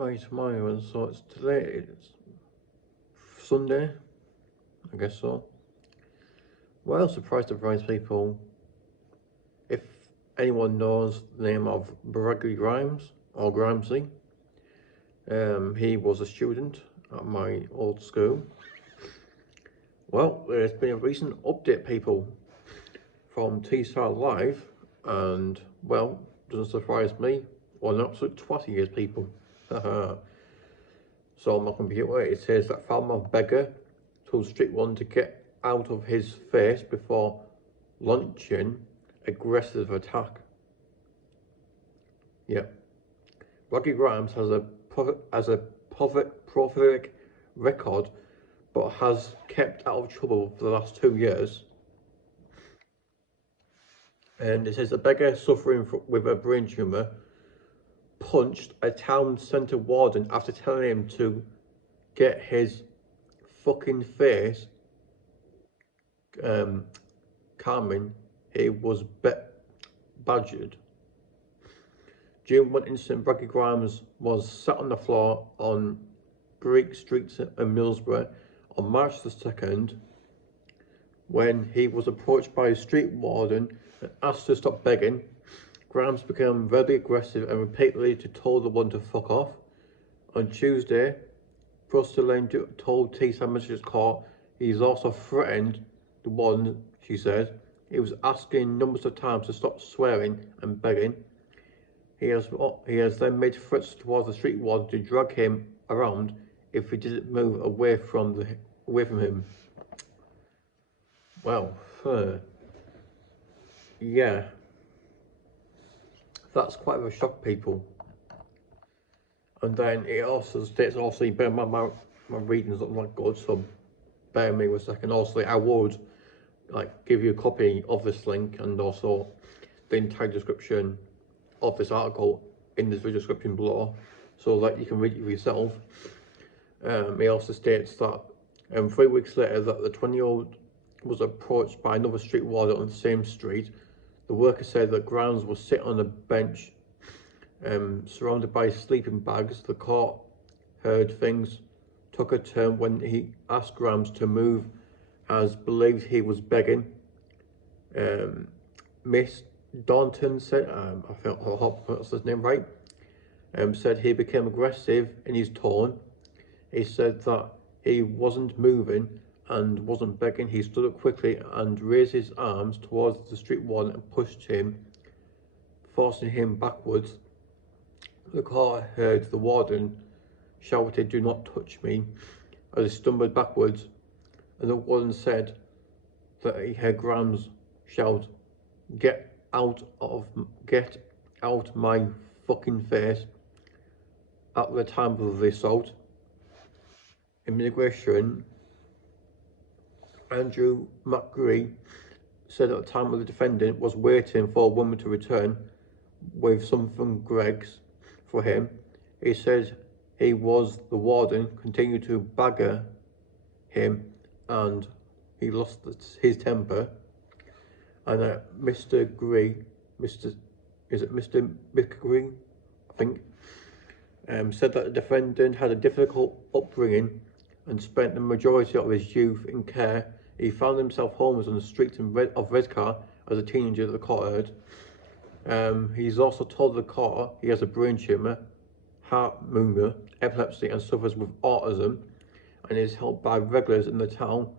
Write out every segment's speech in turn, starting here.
Right, tomorrow, so it's today, it's Sunday, I guess so. Well, surprise people, if anyone knows the name of Bradley Grimes, or Grimesy, he was a student at my old school. Well, there's been a recent update, people, from Teesside Live, and, well, doesn't surprise me, what an absolute twat he is, people. So on my computer it says that farmer beggar told Street One to get out of his face before launching aggressive attack. Yeah. Rocky Grimes has a prolific record, but has kept out of trouble for the last 2 years. And it says a beggar suffering with a brain tumour punched a town centre warden after telling him to get his fucking face calming. He was badgered. During one incident, Gilkes Grimes was sat on the floor on Gilkes Street in Middlesbrough on March the 2nd when he was approached by a street warden and asked to stop begging. Grimes became very aggressive and repeatedly told the warden to fuck off. On Tuesday, prosecutor Lynne told Teesside Magistrates Court he's also threatened the warden, she said. He was asking numbers of times to stop swearing and begging. He has then made threats towards the street warden to drag him around if he didn't move away from him. Well, yeah, that's quite of a shock, people. And then it also states, my reading's not that good, so bear with me a second. Also, I would give you a copy of this link and also the entire description of this article in this video description below, so that you can read it for yourself. It also states that 3 weeks later that the 20-year-old was approached by another street warden on the same street. The worker said that Grimes was sitting on a bench surrounded by sleeping bags. The court heard things took a turn when he asked Grimes to move, as believed he was begging. Miss Dalton said, I hope I pronounced his name right, said he became aggressive in his tone. He said that he wasn't moving and wasn't begging. He stood up quickly and raised his arms towards the street warden and pushed him, forcing him backwards. The court heard the warden shouted, "Do not touch me," as he stumbled backwards, and the warden said that he heard Grimes shout, get out my fucking face," at the time of the assault. Immigration Andrew McGree said at the time the defendant was waiting for a woman to return with some from Greg's for him. He said he was the warden, continued to bagger him, and he lost his temper. And Mr. McGree, I think, said that the defendant had a difficult upbringing and spent the majority of his youth in care. He found himself homeless on the streets of Redcar as a teenager, the court heard. He's also told the court he has a brain tumour, heart murmur, epilepsy, and suffers with autism, and is helped by regulars in the town.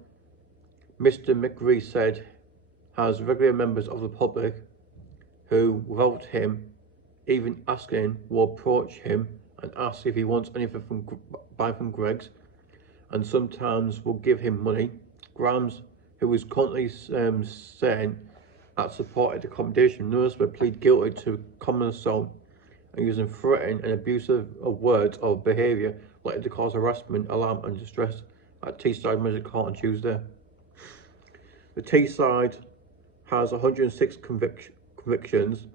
Mr. McGree said has regular members of the public who, without him even asking, will approach him and ask if he wants anything from Greg's, and sometimes will give him money. Grimes, who is currently saying at supported accommodation nurse, will plead guilty to common assault and using threatening and abusive words or behaviour likely to cause harassment, alarm and distress at Teesside Magistrates Court on Tuesday. The Teesside has 106 convictions,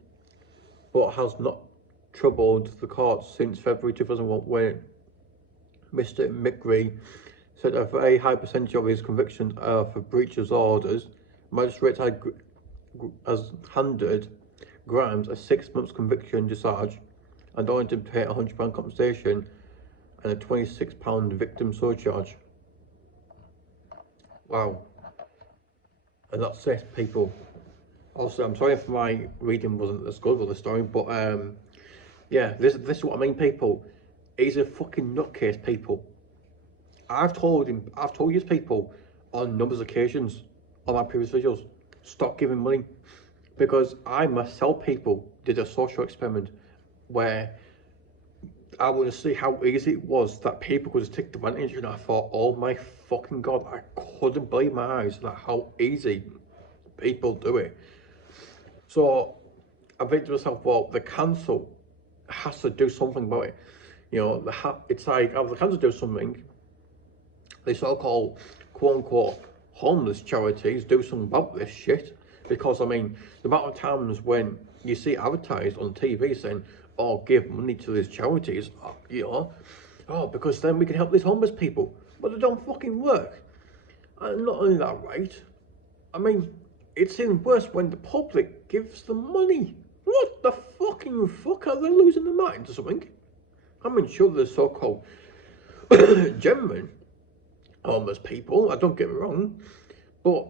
but has not troubled the courts since February 2001, when Mr. McGree said a very high percentage of his convictions are for breaches of orders. Magistrates has handed Grimes a 6 month conviction discharge and ordered him to pay £100 compensation and a £26 victim surcharge. Wow. And that's it, people. Also, I'm sorry if my reading wasn't as good with the story, but yeah, this is what I mean, people. He's a fucking nutcase, people. I've told you people on numerous occasions on my previous videos, stop giving money, because I myself, people, did a social experiment where I want to see how easy it was that people could just take advantage, and I thought, oh my fucking god, I couldn't believe my eyes at how easy people do it. So I think to myself, well, the council has to do something about it. You know, it's like, if the council do something, the so-called quote-unquote homeless charities do something about this shit. Because, I mean, the amount of times when you see advertised on TV saying, oh, give money to these charities, you know, oh, because then we can help these homeless people. But they don't fucking work. And not only that, right, I mean, it's even worse when the public gives them money. What the fucking fuck, are they losing their minds or something? I mean, sure, there's so-called genuine homeless people, I don't get me wrong, but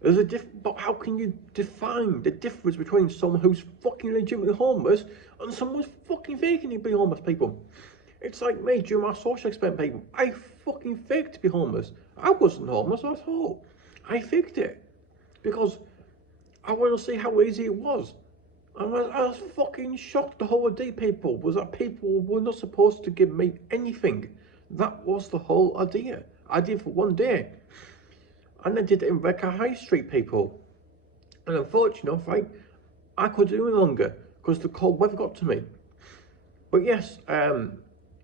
there's a but how can you define the difference between someone who's fucking legitimately homeless and someone who's fucking faking to be homeless, people? It's like me during my social experiment, people. I fucking faked to be homeless. I wasn't homeless at all. I faked it because I want to see how easy it was. I was fucking shocked the whole day, people, was that people were not supposed to give me anything. That was the whole idea. I did for one day. And I did it in Redcar High Street, people. And unfortunately, right, I couldn't do it longer because the cold weather got to me. But yes,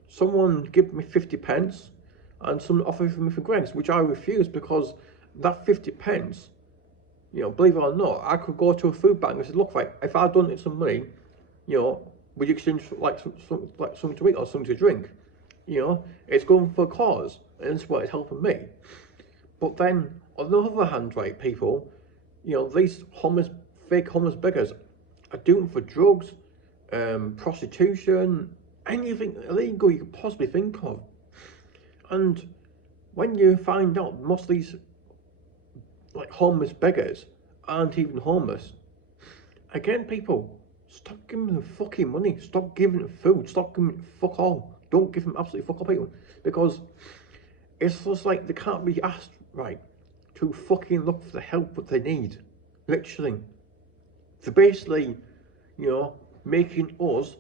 someone gave me 50 pence and someone offered me for Greggs, which I refused because that 50 pence, you know, believe it or not, I could go to a food bank and say, look, right, if I donate some money, you know, would you exchange like something to eat or something to drink? You know, it's going for a cause, and it's what it's helping me. But then, on the other hand, right, people, you know, these fake homeless beggars are doing for drugs, prostitution, anything illegal you could possibly think of. And when you find out most of these like homeless beggars aren't even homeless, again, people, stop giving them fucking money, stop giving them food, stop giving them fuck all. Don't give them absolutely fuck all, people, because it's just like they can't be asked, right, to fucking look for the help that they need, literally. They're basically, you know, making us,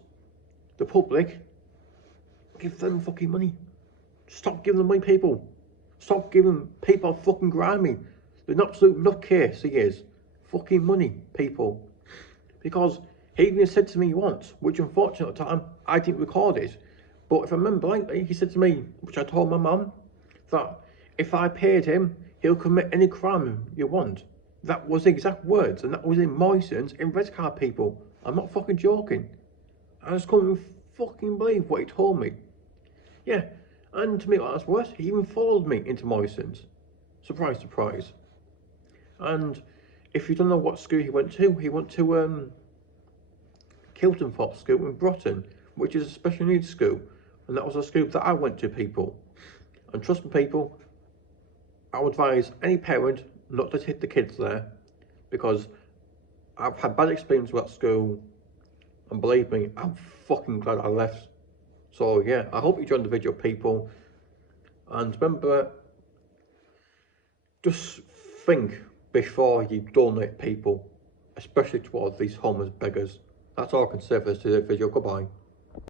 the public, give them fucking money. Stop giving them money, people. Stop giving people fucking grimy. They're an absolute nutcase, he is. Fucking money, people. Because he even said to me once, which unfortunately at the time, I didn't record it, but if I remember rightly, he said to me, which I told my mum, that if I paid him, he'll commit any crime you want. That was the exact words, and that was in Morrison's in Redcar, people. I'm not fucking joking. I just couldn't fucking believe what he told me. Yeah, and to make that worse, he even followed me into Morrison's. Surprise, surprise. And if you don't know what school he went to Kilton Fox School in Broughton, which is a special needs school, and that was a school that I went to, people. And trust me, people, I would advise any parent not to take the kids there, because I've had bad experience with that school, and believe me, I'm fucking glad I left. So yeah, I hope you enjoyed the video, people, and remember, just think before you donate, people, especially towards these homeless beggars. That's all I can say for this video. Goodbye.